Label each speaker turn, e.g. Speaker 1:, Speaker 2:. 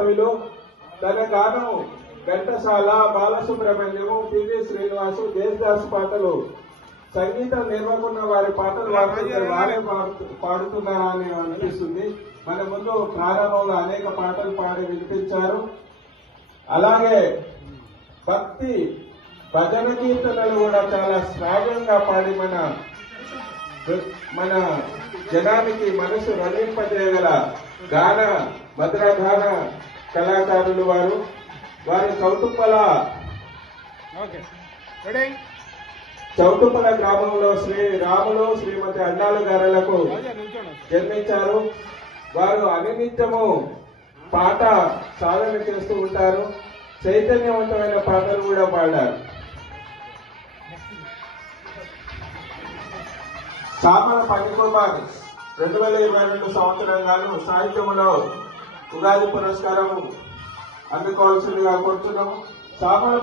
Speaker 1: కవిలు తన గానం ఘంటసాల బాలసుబ్రహ్మణ్యము పివి శ్రీనివాసు దేశదాస్ పాటలు సంగీతం నిర్వకున్న వారి పాటలు వారే పాడుతు- పాడుతున్నారా అని అనిపిస్తుంది. మన ముందు ప్రారంభంలో అనేక పాటలు పాడి వినిపించారు. అలాగే భక్తి భజన కీర్తనలు కూడా చాలా శ్రావ్యంగా పాడి మన మన జనానికి మనసు రంజింపజేయగల గాన మధుర గాన కళాకారులు వారు వారి చౌటుప్పల చౌటుప్పల గ్రామంలో శ్రీ రాములు శ్రీమతి అన్నాలు గారులకు జన్మించారు. వారు అనినిత్యము పాట సాధన చేస్తూ ఉంటారు. చైతన్యవంతమైన పాటలు కూడా పాడారు. సామల పనికుమార్ రెండు వేల ఇరవై రెండు సంవత్సరం గాను సాహిత్యంలో ఉగాది పురస్కారం అందుకోవాల్సిందిగా కోరుతున్నాము సామల